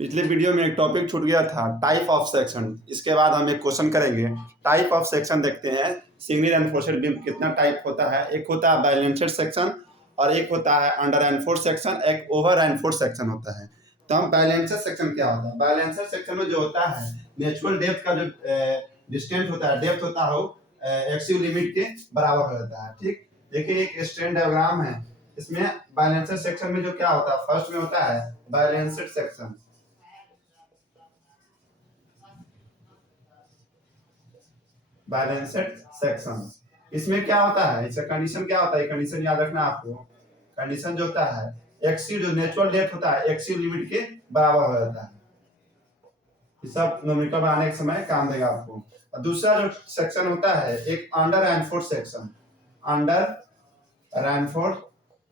पिछले वीडियो में एक टॉपिक छूट गया था, टाइप ऑफ सेक्शन। इसके बाद हम एक क्वेश्चन करेंगे। टाइप ऑफ सेक्शन देखते हैं। सिंगल रेनफोर्स्ड बीम कितना टाइप होता है। एक होता है बैलेंस्ड सेक्शन और एक होता है अंडर रेनफोर्स्ड सेक्शन, एक ओवर रेनफोर्स्ड सेक्शन होता है। तो हम बैलेंस्ड सेक्शन क्या होता है। बैलेंस्ड सेक्शन में जो होता है नेचुरल डेप्थ का जो डिस्टेंस होता है, डेप्थ होता है वो एक्सिव लिमिट के बराबर हो जाता है। ठीक, देखिए एक स्ट्रेन डायग्राम है। इसमें बैलेंस्ड सेक्शन में जो क्या होता है, फर्स्ट में होता है बैलेंस्ड सेक्शन। बैलेंस्ड सेक्शन इसमें क्या होता है, इसका कंडीशन क्या होता है, कंडीशन याद रखना आपको। कंडीशन जो होता है एक्सिव, जो नेचुरल डेप्थ होता है एक्सिव लिमिट के बराबर हो जाता है। ये सब न्यूमेरिकल बनाने के समय काम देगा आपको। और दूसरा जो सेक्शन होता है एक under reinforced section. Under reinforced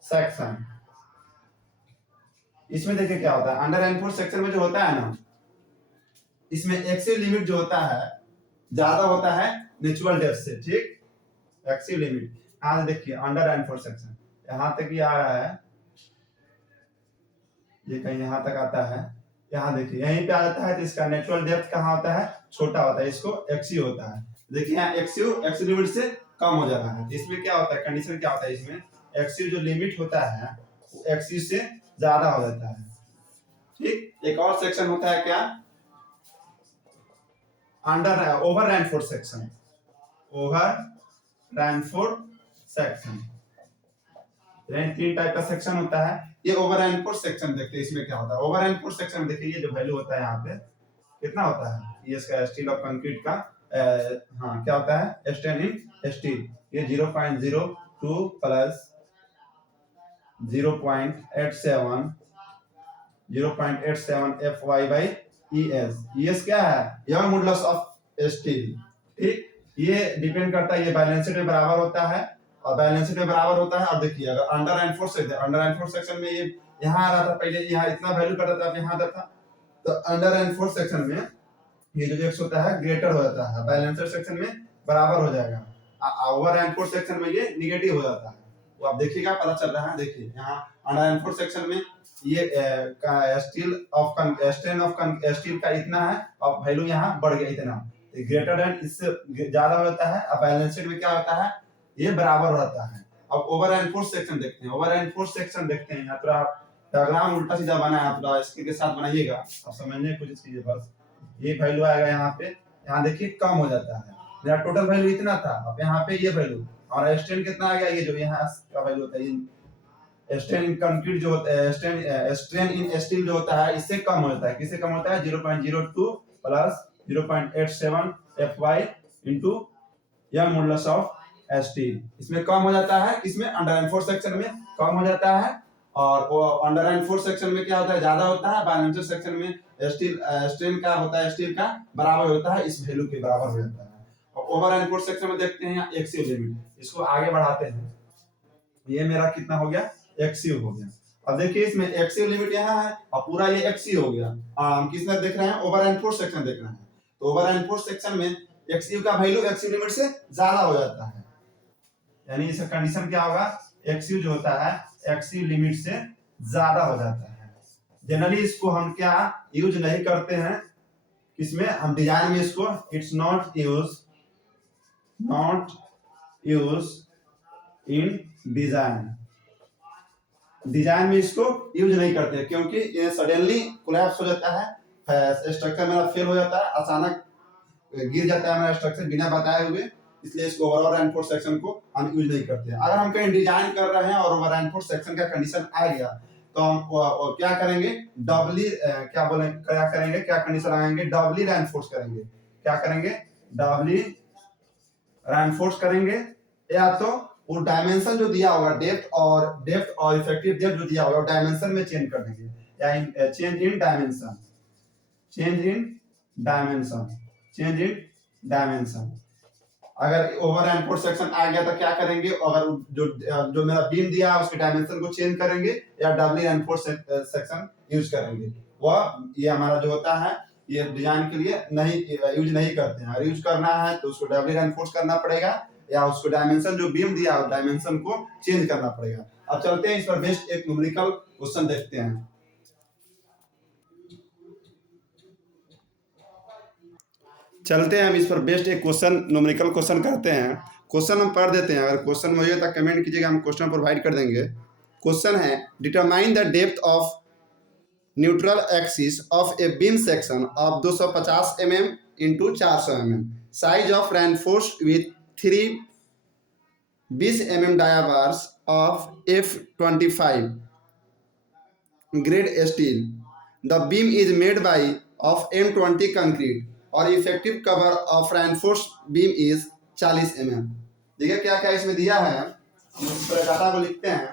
section, इसमें देखिए क्या होता है। अंडर रेनफोर्स्ड सेक्शन में जो होता है ना, इसमें एक्सिव लिमिट जो होता है ज्यादा होता है नेचुरल डेप्थ से। ठीक, एक्सिव लिमिट यहाँ से देखिए अंडर रेनफोर्स्ड सेक्शन यहाँ तक ही आ रहा है, ये कहीं यहाँ तक आता है। यहाँ देखिए यहीं पे आ जाता है, तो इसका नेचुरल डेप्थ कहाँ होता है, छोटा होता है, इसको एक्सिव होता है। देखिए यहाँ एक्सिव लिमिट से कम हो जाता है। इसमें क्या होता है, कंडीशन क्या होता है, इसमें एक्सिव जो लिमिट होता है वो एक्सिव से ज्यादा हो जाता है। ठीक, एक और सेक्शन होता है क्या, under over reinforced section. Over reinforced section, तीन टाइप का सेक्शन होता है। ये ओवर रेनफोर्स्ड सेक्शन देखते हैं, इसमें क्या होता है। ओवर रेनफोर्स्ड सेक्शन में देखिए ये जो वैल्यू होता है यहाँ पे कितना होता है, ये इसका स्टील ऑफ कंक्रीट का हाँ क्या होता है, स्ट्रेन इन स्टील, ये 0.02 प्लस 0.87 FY/ES। ES क्या है, यंग मॉडुलस ऑफ स्टील। ठीक, ये डिपेंड करता है, ये बैलेंस्ड में बराबर होता है और बैलेंस्ड में बराबर होता है। अब देखिए अगर अंडर रेनफोर्स्ड सेक्शन में ये यहाँ आ रहा था, पहले यहाँ इतना वैल्यू करता था, अब यहाँ आता था। तो अंडर रेनफोर्स्ड सेक्शन में ये जो एक्स होता है ग्रेटर हो जाता है, बैलेंस्ड सेक्शन में बराबर हो जाएगा। ओवर रेनफोर्स्ड सेक्शन में ये निगेटिव हो जाता है। वो आप देखिएगा पता चल रहा है। देखिए यहाँ अंडर रेनफोर्स्ड सेक्शन में ये स्ट्रेन ऑफ स्टील का इतना है और वैल्यू यहाँ बढ़ गया इतना, ग्रेटर देन इससे ज्यादा हो जाता है। अब बैलेंस्ड में क्या होता है, ये बराबर रहता है। अब ओवर रेनफोर्स्ड सेक्शन देखते हैं। ओवर रेनफोर्स्ड सेक्शन देखते हैं, यहाँ थोड़ा डायग्राम उल्टा सीधा बना है, थोड़ा इसके के साथ बनाइएगा, अब समझने की कोशिश कीजिए। बस ये वैल्यू आएगा यहाँ पे, यहाँ देखिए कम हो जाता है। मेरा टोटल वैल्यू इतना था, अब यहाँ पे ये वैल्यू और स्ट्रेन कितना आ गया, ये जो यहाँ का वैल्यू होता है स्ट्रेन इन कंक्रीट जो होता है, स्ट्रेन इन स्टील जो होता है इससे कम हो जाता है। किससे कम होता है, 0.02 plus 0.87 FY into young modulus of steel, इसमें कम हो जाता है। इसमें अंडर रेनफोर्स्ड सेक्शन में कम हो जाता है और वो अंडर रेनफोर्स्ड सेक्शन में क्या होता है, ज्यादा होता है। बैलेंस्ड सेक्शन में स्टील स्ट्रेन का होता है, स्टील का बराबर होता है, इस वैल्यू के बराबर हो जाता है। और ओवर रेनफोर्स्ड सेक्शन में देखते हैं एक्सिव लिमिट, इसको आगे बढ़ाते हैं। ये मेरा कितना हो गया, एक्सिव हो गया। अब देखिए इसमें एक्सिव लिमिट यहाँ है और पूरा ये एक्सिव हो गया। हम किस में देख रहे हैं, ओवर रेनफोर्स्ड सेक्शन देख रहे हैं। तो ओवर रेनफोर्स्ड सेक्शन में एक्सिव का वैल्यू एक्सिव लिमिट से ज्यादा हो जाता है, यानी इसका कंडीशन क्या होगा, एक्सिव जो होता है एक्सिव लिमिट से ज्यादा हो जाता है। जनरली इसको हम क्या यूज नहीं करते हैं, इसमें हम डिजाइन में इसको it's not use in design में इसको यूज नहीं करते, क्योंकि ये सडनली कोलैप्स हो जाता है, स्ट्रक्चर मेरा फेल हो जाता है, अचानक गिर जाता है मेरा स्ट्रक्चर बिना बताए हुए। इसलिए इसको ओवर रेनफोर्स्ड सेक्शन को हम यूज नहीं करते हैं। अगर हम कहीं डिजाइन कर रहे हैं और ओवर रेनफोर्स्ड सेक्शन का कंडीशन आ गया तो हम क्या करेंगे, क्या कंडीशन लगाएंगे, डबली रेनफोर्स करेंगे। क्या करेंगे, डबली रेनफोर्स करेंगे, या तो वो डायमेंशन जो दिया होगा डेप्थ और इफेक्टिव डेप्थ जो दिया होगा डायमेंशन में चेंज कर देंगे, या चेंज इन डायमेंशन। अगर ओवर रेनफोर्स्ड सेक्शन आ गया तो क्या करेंगे, अगर जो मेरा बीम दिया है उसके डायमेंशन को चेंज करेंगे या डबली रेनफोर्स्ड सेक्शन यूज करेंगे। वह ये हमारा जो होता है ये डिजाइन के लिए नहीं यूज नहीं करते हैं। अगर यूज करना है तो उसको डबली रेनफोर्स करना पड़ेगा या उसको डायमेंशन जो बीम दिया है डायमेंशन को चेंज करना पड़ेगा। अब चलते हैं इस पर बेस्ड एक न्यूमेरिकल क्वेश्चन देखते हैं। चलते हैं हम इस पर बेस्ट एक क्वेश्चन न्यूमेरिकल क्वेश्चन करते हैं। क्वेश्चन हम पढ़ देते हैं, अगर क्वेश्चन मुझे तक कमेंट कीजिएगा, हम क्वेश्चन प्रोवाइड कर देंगे। क्वेश्चन है determine the depth of neutral axis of a beam section of 250 mm into 400 mm, size of reinforced with 3 20 mm diabars of F25 grade steel. The beam is made by of M20 concrete और effective cover of reinforced beam is 40 mm। देखिए क्या क्या इसमें दिया है, हम इस पर डाटा को लिखते हैं।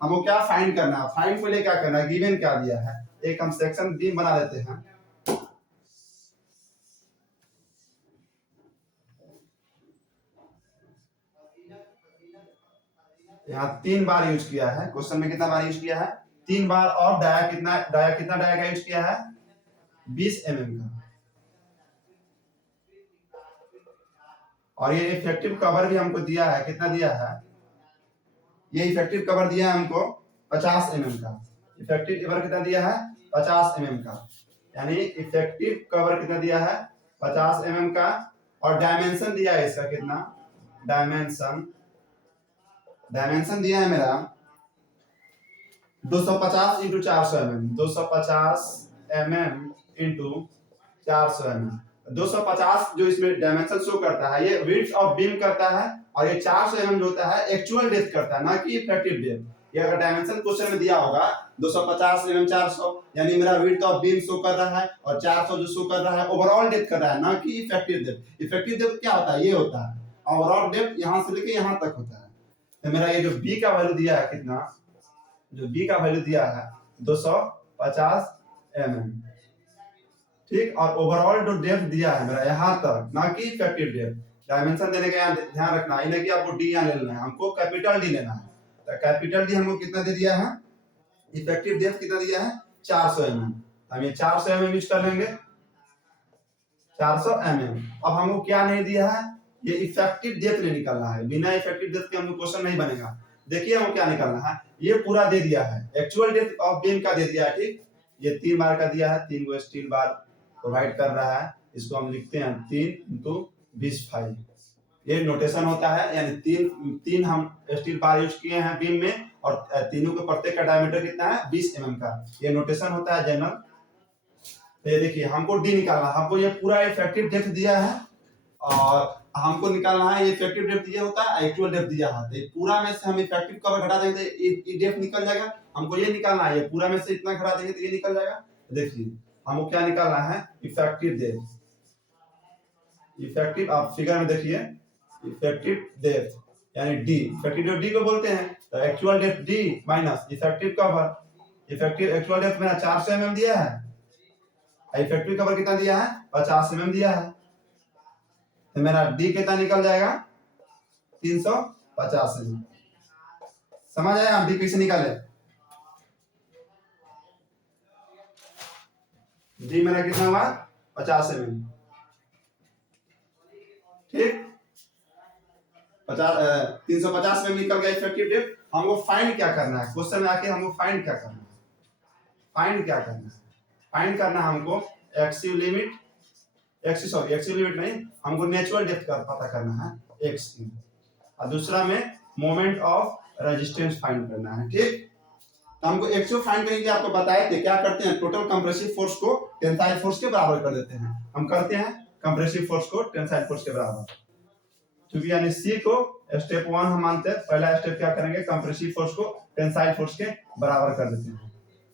हमको क्या फाइंड करना है, फाइंड के लिए क्या करना है, गिवन क्या दिया है। एक हम सेक्शन बीम बना लेते हैं। यहाँ 3 बार यूज किया है, क्वेश्चन में कितना बार यूज किया है, 3 बार। और डाया कितना डाया का यूज किया है, 20 mm का। और ये इफेक्टिव कवर भी हमको दिया है, कितना दिया है, ये इफेक्टिव कवर दिया है हमको 50 mm का। इफेक्टिव कवर कितना दिया है, 50 mm का। यानी इफेक्टिव कवर कितना दिया है, 50 mm का। और डायमेंशन दिया है इसका कितना, डायमेंशन दिया है मेरा 250 into 400 mm, 250 mm into 400 mm। 250 जो इसमें डायमेंशन शो करता है, ये विड्थ ऑफ बीम करता है। और ये 400 mm जो होता है एक्चुअल डेप्थ करता है, ना कि इफेक्टिव डेप्थ। ये अगर डायमेंशन क्वेश्चन में दिया होगा 250 mm 400, यानी मेरा विड्थ ऑफ बीम शो कर रहा है, और 400 जो शो कर रहा है ओवरऑल डेप्थ कर रहा है, ना कि इफेक्टिव डेप्थ। इफेक्टिव डेप्थ क्या होता है, ये होता है, ओवरऑल डेप्थ यहां से लेके यहां तक होता है। तो मेरा ये जो बी का वैल्यू दिया है कितना, जो बी का वैल्यू दिया है 250 mm, ठीक। और ओवरऑल जो डेप्थ दिया है मेरा यहाँ तक, ना कि इफेक्टिव डेप्थ। डायमेंशन देने का यहाँ ध्यान रखना है, नहीं कि आपको डी यहाँ ले लेना है, हमको कैपिटल डी लेना है। तो कैपिटल डी हमको कितना दे दिया है, इफेक्टिव डेप्थ कितना दिया है, 400 mm। हम ये 400 mm यूज कर लेंगे, 400 mm। अब हमको क्या नहीं दिया है, ये इफेक्टिव डेप्थ नहीं निकालना है। बिना इफेक्टिव डेप्थ के हमको क्वेश्चन नहीं बनेगा। देखिए हमको क्या निकालना है, ये पूरा दे दिया है, एक्चुअल डेप्थ ऑफ बीम का दे दिया है, ठीक। ये 3 बार का दिया है, 3 गो स्टील बार प्रोवाइड कर रहा है। इसको हम लिखते हैं 3 इंटू 20 ये नोटेशन होता है, यानी 3 हम स्टील बार यूज किए हैं बीम में, और तीनों के प्रत्येक का डायमीटर कितना है, 20 mm का। ये नोटेशन होता है जनरल। तो ये देखिए हमको डी निकालना, हमको ये पूरा इफेक्टिव डेप्थ दिया है, और हमको निकालना है ये इफेक्टिव डेप्थ ये होता है, एक्चुअल डेप्थ दिया है। तो पूरा में से हम इफेक्टिव कवर घटा देंगे तो ये डेप्थ निकल जाएगा। हमको ये निकालना है, ये पूरा में से इतना घटा देंगे तो ये निकल जाएगा। देखिए हमको क्या निकालना है, इफेक्टिव डेप्थ। इफेक्टिव आप फिगर में देखिए, इफेक्टिव डेप्थ यानी डी, इफेक्टिव डेप्थ डी को बोलते हैं। तो actual depth D minus effective cover. Effective actual depth मेरा 400 mm दिया है, इफेक्टिव कवर कितना दिया है, 50 mm दिया है। तो मेरा डी कितना निकल जाएगा, 350 mm। समझ आया हम डी कैसे निकाले, डी मेरा कितना हुआ, 50 mm, ठीक। 350 में निकल गया इफेक्टिव डेप्थ। हमको फाइंड क्या करना है, क्वेश्चन में आके हमको फाइंड क्या करना है, फाइंड करना हमको एक्सिव लिमिट, एक्सिव लिमिट नहीं, हमको नेचुरल डेप्थ का पता करना है एक्स, और दूसरा में मोमेंट ऑफ रेजिस्टेंस फाइंड करना है, ठीक। तो हमको एक्सिव फाइंड करने के लिए आपको बताए थे, क्या करते हैं, टोटल कंप्रेसिव फोर्स को टेंसाइल फोर्स के बराबर कर देते हैं। हम करते हैं कंप्रेसिव फोर्स को टेंसाइल फोर्स के बराबर, क्योंकि यानी सी को स्टेप 1 हम मानते हैं। पहला स्टेप क्या करेंगे, कंप्रेसिव फोर्स को टेंसाइल फोर्स के बराबर कर देते हैं।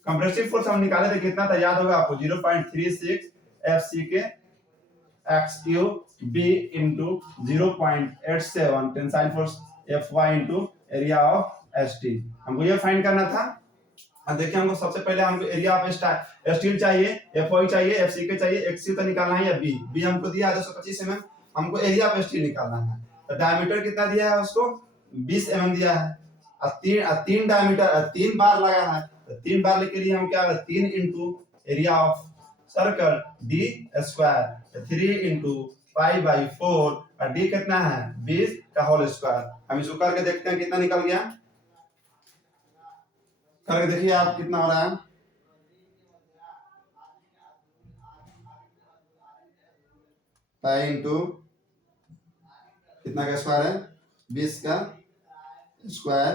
कंप्रेसिव फोर्स हम निकाले थे, कितना था याद होगा आपको, 0.36 एफसी के x cube b into 0.87 tensile force f y into area of ST. हमको ये फाइंड करना था। अब देखिए हमको सबसे पहले हमको एरिया ऑफ स्टील चाहिए, एफ वाई चाहिए, एफ सी के चाहिए, एक्स क्यू तो निकालना है, या बी हमको दिया 225 mm। हमको एरिया ऑफ स्टील निकालना है। तो डायमीटर कितना दिया है उसको, 20 mm दिया है। तीन डायमीटर 3 बार लगा है, तो 3 बार के लिए हम क्या, 3 into area of circle D square, 3 into pi by 4, और डी कितना है, 20 का होल स्क्वायर। हम इसको करके देखते हैं कितना निकल गया, करके देखिए आप कितना हो रहा है। पाई इंटू कितना का स्क्वायर है 20 का स्क्वायर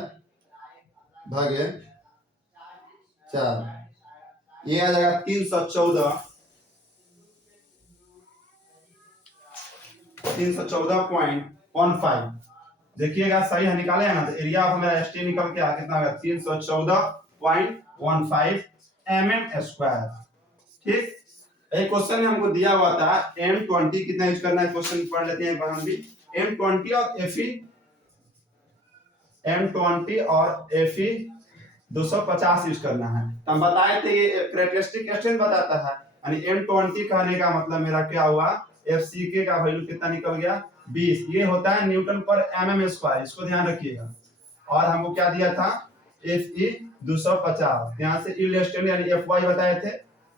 भागे 4, ये आ जाएगा 314.15। देखिएगा सही है, निकाले है ना, तो एरिया ऑफ मेरा एसटी निकल के आ कितना होगा 314.15 mm²। ठीक, एक क्वेश्चन में हमको दिया हुआ था M20 कितना यूज करना है, क्वेश्चन पढ़ लेते हैं एक बार हम भी। M20 और Fe M20 और Fe 250 यूज करना है। तो हम बताए थे ये कैरेक्टरिस्टिक स्ट्रेंथ बताता है, यानी M20 कहने का मतलब मेरा क्या हुआ, FCK का वैल्यू कितना निकल गया 20। ये होता है न्यूटन पर mm², इसको ध्यान रखिएगा। और हमको क्या दिया था Fe 250, यहाँ से यील्ड स्ट्रेंथ यानी Fy बताए थे,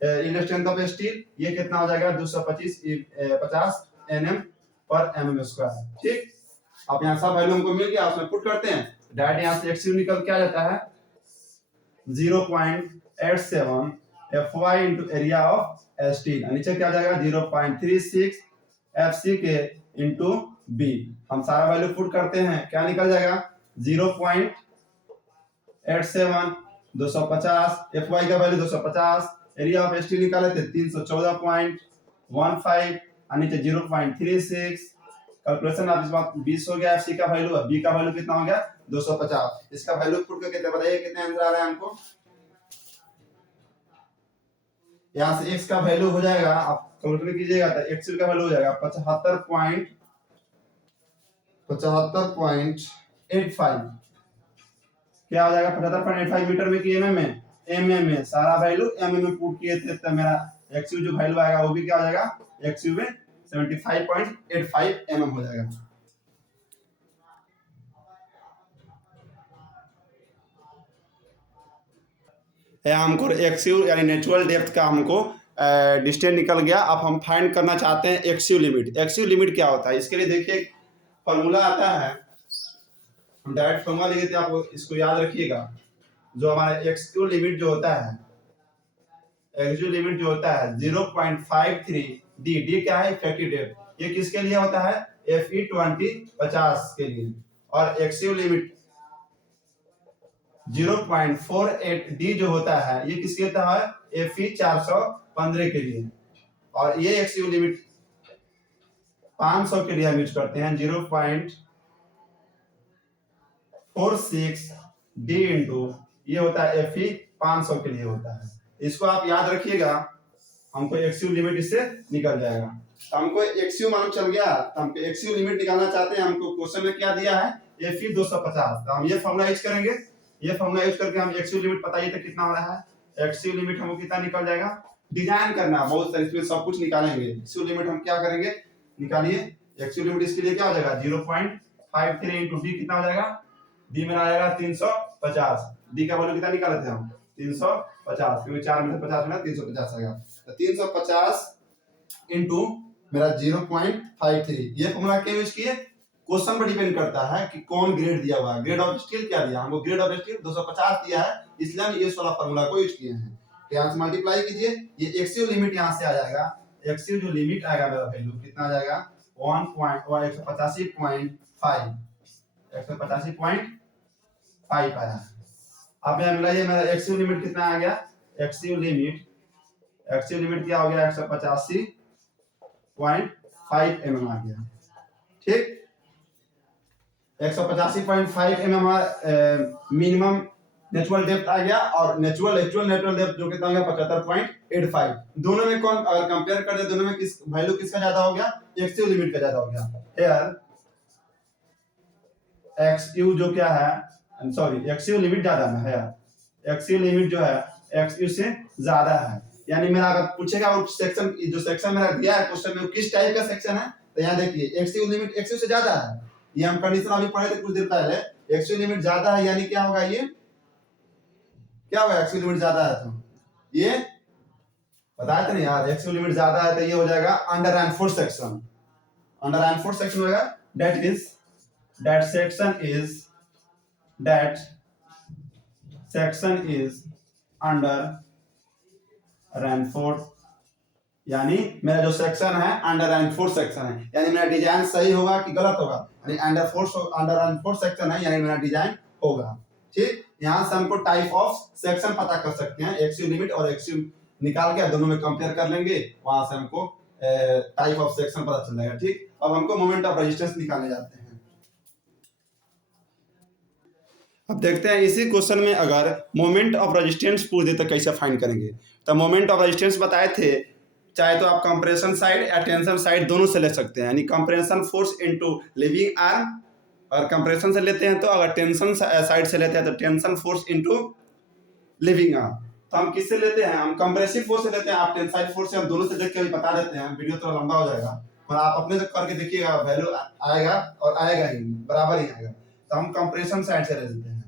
यील्ड स्ट्रेंथ ऑफ स्टील, ये कितना हो जाएगा 250 Nm पर mm²। ठीक, अब यहाँ सब वैल्यू हमको मिल गया, उसमें पुट करते हैं डायरेक्ट, यहाँ से XU निकल के आ जाता है 0.87 Fy into area of steel, नीचे क्या जाएगा 0.36 FCK इंटू बी। हम सारा वैल्यू पुट करते हैं, क्या निकल जाएगा 0.87 250, Fy का वैल्यू 250, एरिया ऑफ स्टील निकाले थे 314.15, नीचे 0.36, कैलकुलेशन आप इस बात 20 हो गया, एफसी का वैल्यू, बी का वैल्यू कितना हो गया 250। इसका वैल्यू पुट करके बताइए कितने आंसर आ रहा है हमको। यहाँ से x का वैल्यू हो जाएगा, आप कैलकुलेट कीजिएगा तो x का वैल्यू हो जाएगा 75.85। क्या हो जाएगा 75.85 मीटर में कि mm में, mm में, सारा वैल्यू mm में पुट किए थे, तो मेरा xu जो वैल्यू आएगा वो भी क्या हो जाएगा xu में 75.85 mm हो जाएगा। हमको XU यानी नेचुरल डेप्थ का हमको डिस्टेंस निकल गया। अब हम फाइंड करना चाहते हैं XU लिमिट। XU लिमिट क्या होता है, इसके लिए देखिए फॉर्मूला आता है, हम डायरेक्ट फॉर्मूला लिखे थे, आप इसको याद रखिएगा। जो हमारा XU लिमिट जो होता है, XU लिमिट जो होता है 0.53 डी क्या है इफेक्टिव डेप्थ, ये किसके लिए होता है Fe20 50 के लिए, और XU लिमिट 0.48 डी जो होता है ये किसके होता है Fe 415 के लिए, और ये XU लिमिट 500 के लिए हम यूज करते हैं 0.46 डी इंटू ये होता है Fe 500 के लिए होता है। इसको आप याद रखिएगा, हमको XU लिमिट इससे निकल जाएगा। तो हमको XU मालूम चल गया, तो हमको XU लिमिट निकालना चाहते हैं, हमको क्वेश्चन में क्या दिया है Fe 250, तो हम ये फॉर्मूला यूज करेंगे, ये फॉर्मूला यूज करके हम XU लिमिट बताइए तो कितना हो रहा है। XU लिमिट हमको कितना निकल जाएगा, डिजाइन करना बहुत सारे, इसमें सब कुछ निकालेंगे। XU लिमिट हम क्या करेंगे, निकालिए XU लिमिट, इसके लिए क्या हो जाएगा 0.53 इंटू डी कितना हो जाएगा, डी में आ जाएगा 350, डी का वैल्यू कितना निकाले थे हम 350, क्योंकि 4 में से 50 में 350 आएगा, तो 350 इंटू मेरा 0.53। ये फॉर्मूला क्यों यूज किए, क्वेश्चन पर डिपेंड करता है कि कौन ग्रेड दिया हुआ है, ग्रेड ऑफ स्टील क्या दिया, हमको ग्रेड ऑफ स्टील 250 दिया है, इसलिए हम ये वाला फार्मूला को यूज किए हैं। तो यहां से मल्टीप्लाई कीजिए, ये XU लिमिट यहां से आ जाएगा, XU जो लिमिट आएगा मेरा वैल्यू कितना आ जाएगा 185.5 आया। अब मैं मिलाइए मेरा XU लिमिट कितना आ गया, XU लिमिट क्या हो गया 185.5 mm आ गया। ठीक, 185.5 mm मिनिमम नेचुरल डेप्थ आ गया, और नेचुरल डेप्थ जो कितना हो गया 75.85। दोनों में कौन अगर कंपेयर कर दे, दोनों में किस वैल्यू किसका ज्यादा हो गया, XU लिमिट का ज्यादा हो गया। हियर XU जो क्या है, सॉरी XU लिमिट ज्यादा है, XU लिमिट जो है XU से ज्यादा है, यानी मेरा अगर पूछेगा वो सेक्शन, जो सेक्शन मेरा दिया है क्वेश्चन में किस टाइप का सेक्शन है, तो यहाँ देखिए XU लिमिट XU से ज्यादा है, ये हम कंडीशन अभी पढ़े थे कुछ देर पहले, XU लिमिट ज्यादा है यानी क्या होगा, ये क्या होगा XU लिमिट ज्यादा है, तो ये बताए थे ना यार, XU लिमिट ज्यादा है तो ये हो जाएगा under enforce section, under enforce section होगा, that section is under Ranford यानी मेरा जो सेक्शन है अंडर एनफोर्स सेक्शन है, यानी मेरा डिजाइन सही होगा कि गलत होगा, यानी अंडर एनफोर्स सेक्शन है यानी मेरा डिजाइन होगा। ठीक, यहाँ से हमको टाइप ऑफ सेक्शन पता कर सकते हैं, एक्सयू लिमिट और एक्सयू निकाल के दोनों में कंपेयर कर लेंगे, वहां से हमको टाइप ऑफ सेक्शन पता चल जाएगा। ठीक, अब हमको मोमेंट ऑफ रेजिस्टेंस निकालने जाते हैं। अब देखते हैं इसी क्वेश्चन में अगर मोमेंट ऑफ रेजिस्टेंस पूछ दे तो कैसे फाइंड करेंगे। तो मोमेंट ऑफ रेजिस्टेंस बताए थे, चाहे तो आप कंप्रेशन साइड या टेंशन साइड दोनों से ले सकते हैं, यानी compression force into living arm, और कंप्रेशन से लेते हैं तो अगर टेंशन साइड से लेते हैं तो tension force into living arm. तो हम किससे लेते हैं, हम कंप्रेसिव फोर्स से लेते हैं। आप टेंसाइल फोर्स से हम दोनों से देख के अभी बता देते हैं, वीडियो थोड़ा लंबा हो जाएगा, और आप अपने से करके देखिएगा, वैल्यू आएगा और आएगा ही बराबर ही आएगा। तो हम कंप्रेशन साइड से ले लेते हैं।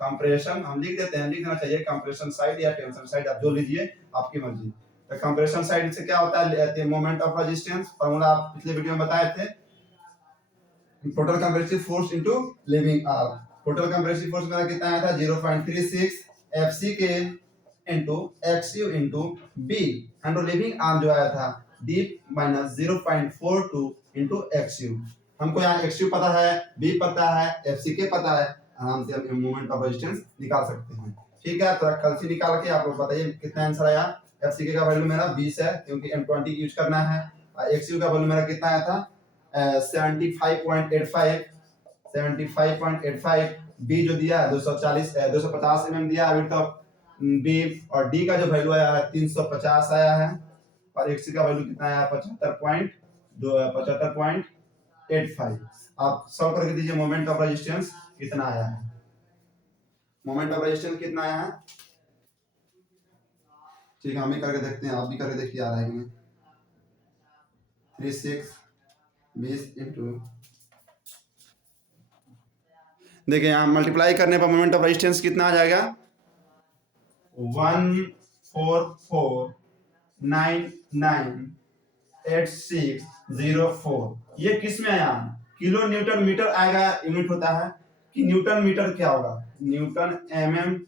कंप्रेशन हम लिख देते हैं, लिख देना चाहिए कंप्रेशन साइड या टेंशन साइड, आप जो लीजिए आपकी मर्जी। तो कंप्रेशन साइड से क्या होता है, मोमेंट ऑफ रेजिस्टेंस, फार्मूला आप पिछले वीडियो में बताए थे, total compressive force into living arm. Total compressive force मेरा कितना आया था 0.36 एफसी के into XU into B, into living arm जो आया था डी माइनस 0.42 इनटू एक्सयू। हमको यहाँ एक्सयू पता है, बी पता है, एफसी के पता है, आराम से हम मोमेंट ऑफ रेजिस्टेंस निकाल सकते हैं। ठीक है, तो कल से निकाल के आप लोग बताइए कितना आंसर आया। एफसी के का वैल्यू मेरा 20 है क्योंकि M20 यूज करना है। एक्सयू का वैल्यू मेरा कितना आया था 75.85, बी जो दिया है 250 mm दिया अभी तक बी, और डी का जो वैल्यू आया है 350 आया है, और एक्स का वैल्यू कितना आया 75.85। आप सॉल्व करके दीजिए मोमेंट ऑफ रेजिस्टेंस कितना आया है, मोमेंट ऑफ रेजिस्टेंस कितना आया है। ठीक है, हम ही करके देखते हैं, आप भी करके देखिए आ रहा है कि नहीं। 36 20 इंटू, देखिए यहाँ मल्टीप्लाई करने पर मोमेंट ऑफ रेजिस्टेंस कितना आ जाएगा 144998604। ये किस में आया, किलो न्यूटन मीटर आएगा, यूनिट होता है कि न्यूटन मीटर क्या होगा, न्यूटन mm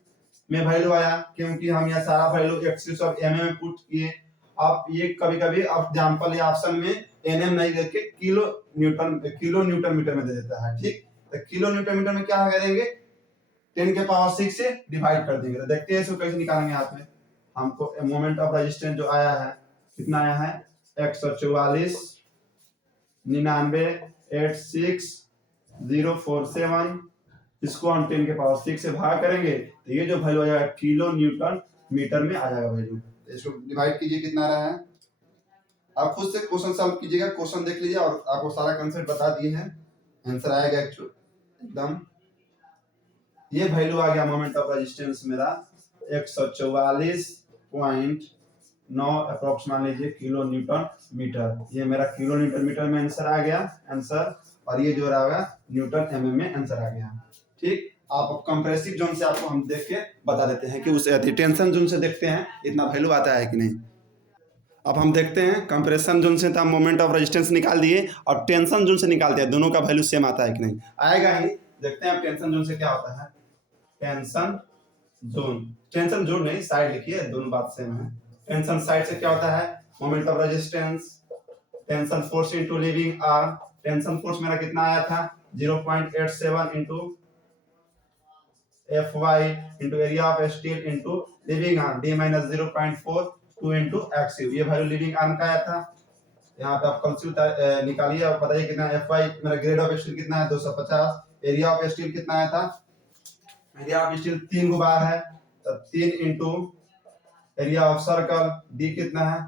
में वैल्यू आया, क्योंकि हम यहाँ सारा वैल्यू एक्सिस और mm में पुट किए। आप ये कभी कभी एग्जांपल या ऑप्शन में nm नहीं देके किलो न्यूटन मीटर में दे देता है। ठीक, तो किलो न्यूटन मीटर में क्या करेंगे 10 के पावर 6 से डिवाइड कर देंगे। तो देखते हैं इसको कैसे निकालेंगे। हाथ में हमको मोमेंट ऑफ रेजिस्टेंस जो आया है कितना आया है 144,986,047, इसको हम 10 के पावर 6 से भाग करेंगे तो ये जो वैल्यू आ जाएगा किलो न्यूटन मीटर में आ जाएगा वैल्यू। इसको डिवाइड कीजिए कितना आ रहा है, आप खुद से क्वेश्चन सॉल्व कीजिएगा, क्वेश्चन देख लीजिए और आपको सारा कंसेप्ट बता दिए हैं, आंसर आएगा एकदम। ये वैल्यू आ गया मोमेंट ऑफ रेजिस्टेंस मेरा 144.9 अप्रोक्स मान लीजिए किलो न्यूटन मीटर। ये मेरा किलो न्यूटन मीटर में आंसर आ गया आंसर, और ये जो रहा न्यूटन mm में आंसर आ गया। ठीक, आप कंप्रेसिव जोन से आपको हम देख के बता देते हैं कि उस टेंशन जोन से देखते हैं इतना वैल्यू आता है कि नहीं। अब हम देखते हैं कंप्रेशन जोन से तो हम मोमेंट ऑफ रेजिस्टेंस निकाल दिए, और टेंशन जोन से निकालते हैं दोनों का वैल्यू सेम आता है कि नहीं, आएगा ही। देखते हैं टेंशन जोन से क्या होता है। टेंशन जोन नहीं, साइड लिखिए, दोनों बात सेम है। टेंशन साइड से क्या होता है moment of resistance, tension force into living arm. Tension force मेरा कितना आया था 0.87 into Fy into area of steel into living arm d minus 0.42 into एक्सिव। ये वैल्यू लिविंग आर्म का आया था। यहाँ पे आप कैलकुलेट निकालिए और बताइए कितना Fy मेरा ग्रेड ऑफ स्टील कितना है 250, एरिया ऑफ स्टील कितना आया था, एरिया ऑफ स्टील 3 गो बार है तो 3 into area of circle d कितना है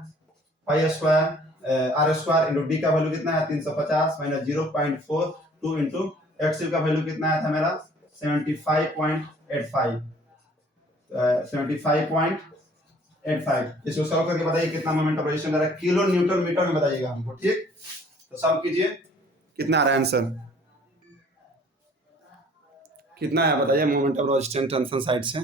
pi square r square into d का वैल्यू कितना है 350 माइनस 0.42 इनटू एक्सिव का वैल्यू कितना आया था मेरा 75.85 इसको सॉल्व करके बताइए कितना मोमेंट ऑफ रेजिस्टेंस आ रहा है किलो न्यूटन मीटर में बताइएगा हमको। ठीक, तो सॉल्व कीजिए कितना आ रहा है आंसर, कितना है बताइए moment of resistance tension side से।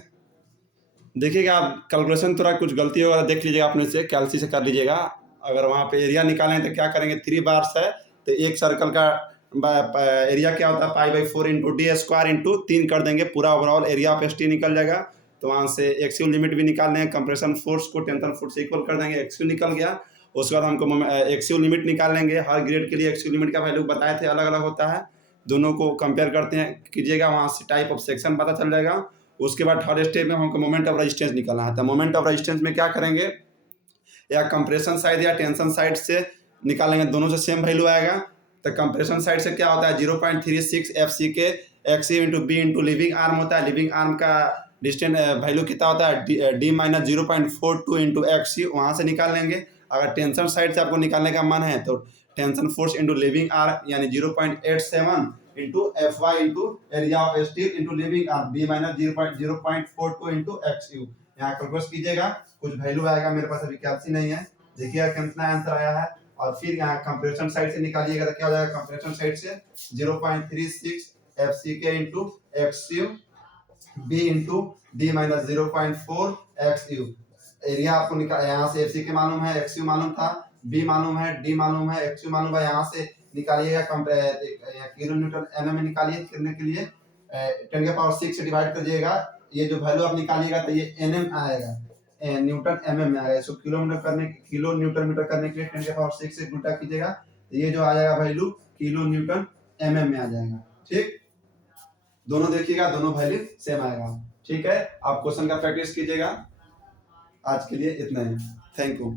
देखिएगा आप कैलकुलेशन थोड़ा कुछ गलती होगा देख लीजिएगा, अपने से कैलसी से कर लीजिएगा। अगर वहाँ पे एरिया निकालें तो क्या करेंगे 3 बार्स है तो एक सर्कल का एरिया क्या होता है पाई/4 इंटू डी स्क्वायर इंटू 3 कर देंगे, पूरा ओवरऑल एरिया ऑफ स्टील निकल जाएगा। तो वहाँ से एक्सियल लिमिट भी निकाल देंगे, कंप्रेशन फोर्स को टेंशन फोर्स से इक्वल कर देंगे, एक्सियल निकल गया। उसके बाद हमको एक्सयू लिमिट निकाल लेंगे। हर ग्रेड के लिए एक्सयू लिमिट का वैल्यू बताए थे, अलग अलग होता है। दोनों को कंपेयर करते हैं कीजिएगा, वहाँ से टाइप ऑफ सेक्शन पता चल जाएगा। उसके बाद थर्ड स्टेप में हमको मोमेंट ऑफ रेजिस्टेंस निकालना है। तो मोमेंट ऑफ रेजिस्टेंस में क्या करेंगे, या कंप्रेशन साइड या टेंशन साइड से निकालेंगे, दोनों से सेम वैल्यू आएगा। तो कंप्रेशन साइड से क्या होता है 0.36 FC के एक्सी into b into living arm होता है। लिविंग आर्म का डिस्टेंस वैल्यू कितना होता है डी माइनस 0.42 इंटू एक्सी, वहाँ से निकाल लेंगे। अगर टेंशन साइड से आपको निकालने का मन है तो tension force into living arm यानी 0.87 into f y into area of steel into living arm b minus 0.42 into x u. यहाँ कैलकुलेट कीजिएगा, कुछ वैल्यू आएगा, मेरे पास अभी कैलसी नहीं है, देखिएगा कितना आंसर आया है। और फिर यहाँ कंप्रेशन साइड से निकालिएगा तो क्या हो जाएगा, कंप्रेशन साइड से 0.36 FC के into x u b into d minus 0.4 x u. Area आपको निकाल, यहाँ से FC के मालूम है, एक्स यू मालूम था, बी मालूम है, डी मालूम है, एक्स यू मालूम है। यहाँ से निकालिएगा किलो न्यूटन एमएम में निकालिए करने के लिए 10 के पावर 6 से डिवाइड करिएगा। ये जो वैल्यू आप निकालिएगा तो ये एनएम आएगा, न्यूटन एमएम में आएगा। इसको किलो न्यूटन मीटर करने के लिए 10 के पावर 6 से उल्टा कीजिएगा तो ये जो आ जाएगा वैल्यू किलो न्यूटन एमएम में आ जाएगा। ठीक, दोनों देखिएगा, दोनों वैल्यू सेम आएगा। ठीक है, आप क्वेश्चन का प्रैक्टिस कीजिएगा। आज के लिए इतना ही, थैंक यू।